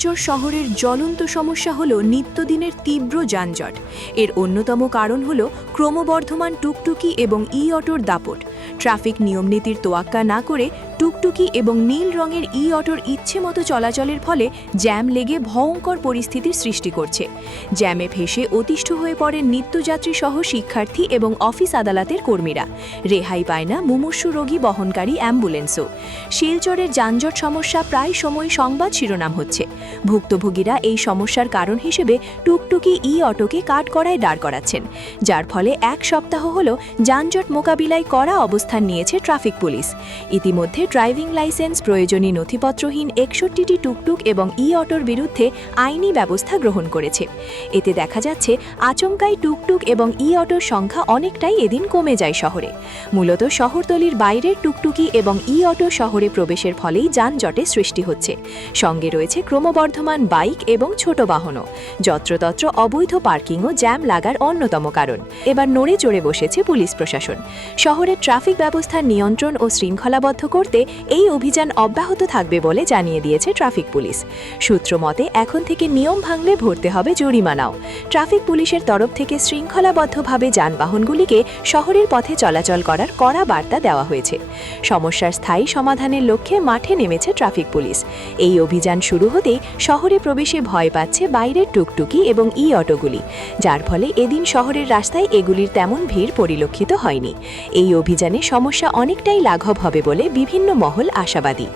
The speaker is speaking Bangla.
শিলচর শহরের জ্বলন্ত সমস্যা হল নিত্যদিনের তীব্র যানজট। এর অন্যতম কারণ হল ক্রমবর্ধমান টুকটুকি এবং ই-অটোর দাপট। ট্রাফিক নিয়মনীতির তোয়াক্কা না করে টুকটুকি এবং নীল রঙের ই-অটোর ইচ্ছেমতো চলাচলের ফলে জ্যাম লেগে ভয়ঙ্কর পরিস্থিতির সৃষ্টি করছে। জ্যামে ফেঁসে অতিষ্ঠ হয়ে পড়েন নিত্যযাত্রী সহ শিক্ষার্থী এবং অফিস আদালতের কর্মীরা। রেহাই পায় না মুমূর্ষু রোগী বহনকারী অ্যাম্বুলেন্সও। শিলচরের যানজট সমস্যা প্রায় সময় সংবাদ শিরোনাম হচ্ছে। ভুক্তভোগীরা এই সমস্যার কারণ হিসেবে টুকটুকি ই-অটোকে কাঠগড়ায় দাঁড় করাচ্ছেন, যার ফলে এক সপ্তাহ হল যানজট মোকাবিলায় কড়া অবস্থান নিয়েছে ট্রাফিক পুলিশ। ইতিমধ্যে ড্রাইভিং লাইসেন্স, প্রয়োজনীয় নথিপত্রহীন 61টি টুকটুক এবং ই-অটোর বিরুদ্ধে আইনি ব্যবস্থা গ্রহণ করেছে। এতে দেখা যাচ্ছে আচমকাই টুকটুক এবং ই-অটোর সংখ্যা অনেকটাই এদিন কমে যায় শহরে। মূলত শহরতলির বাইরের টুকটুকি এবং ই-অটো শহরে প্রবেশের ফলেই যানজটের সৃষ্টি হচ্ছে। সঙ্গে রয়েছে ক্রমবর্ধমান বাইক এবং ছোট বাহনও। যত্রতত্র অবৈধ পার্কিংও জ্যাম লাগার অন্যতম কারণ। এবার নড়ে চড়ে বসেছে পুলিশ প্রশাসন। শহরের ট্রাফিক ব্যবস্থা নিয়ন্ত্রণ ও শৃঙ্খলাবদ্ধ করতে এই অভিযান অব্যাহত থাকবে বলে জানিয়ে দিয়েছে ট্রাফিক পুলিশ। সূত্র মতে এখন থেকে নিয়ম ভাঙলে ভরতে হবে জরিমানাও। ট্রাফিক পুলিশের তরফ থেকে শৃঙ্খলাবদ্ধভাবে যানবাহনগুলিকে শহরের পথে চলাচল করার কড়া বার্তা দেওয়া হয়েছে। সমস্যার স্থায়ী সমাধানের লক্ষ্যে মাঠে নেমেছে ট্রাফিক পুলিশ। এই অভিযান শুরু হতেই শহরে প্রবেশে ভয় পাচ্ছে বাইরের টুকটুকি এবং ই-অটোগুলি, যার ফলে এদিন শহরের রাস্তায় এগুলির তেমন ভিড় পরিলক্ষিত হয়নি। এই অভিযানে সমস্যা অনেকটাই লাঘব হবে বলে বিভিন্ন মহল আশাবাদী।